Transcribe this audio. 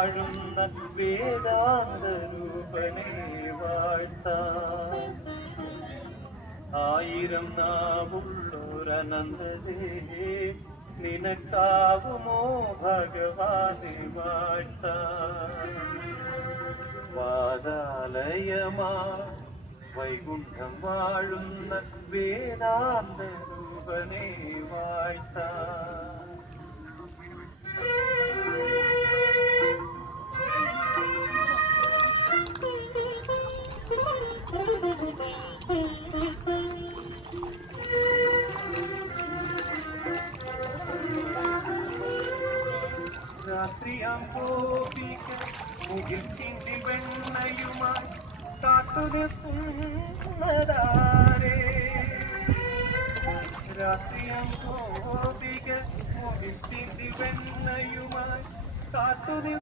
വാഴുന്ന വേദാന്ത രൂപനെ വാഴ്ത്താം. ആയിരം നാവുള്ളൊരനന്തതേ നിനക്കാവുമോ ഭഗവാനെ വാഴ്ത്താൻ. വാതാലയമാ വൈകുണ്ഠം വാഴുന്ന വേദാന്ത രൂപനെ വാഴ്ത്താൻ. രാത്രിയാം ഗോപിക മുകിൽ ചിന്തി വെണ്ണയുമായി കാത്തുനിൽക്കുന്നതാരേ. രാത്രിയാം ഗോപിക മുകിൽ ചിന്തി വെണ്ണയുമായി കാത്തുനിൽ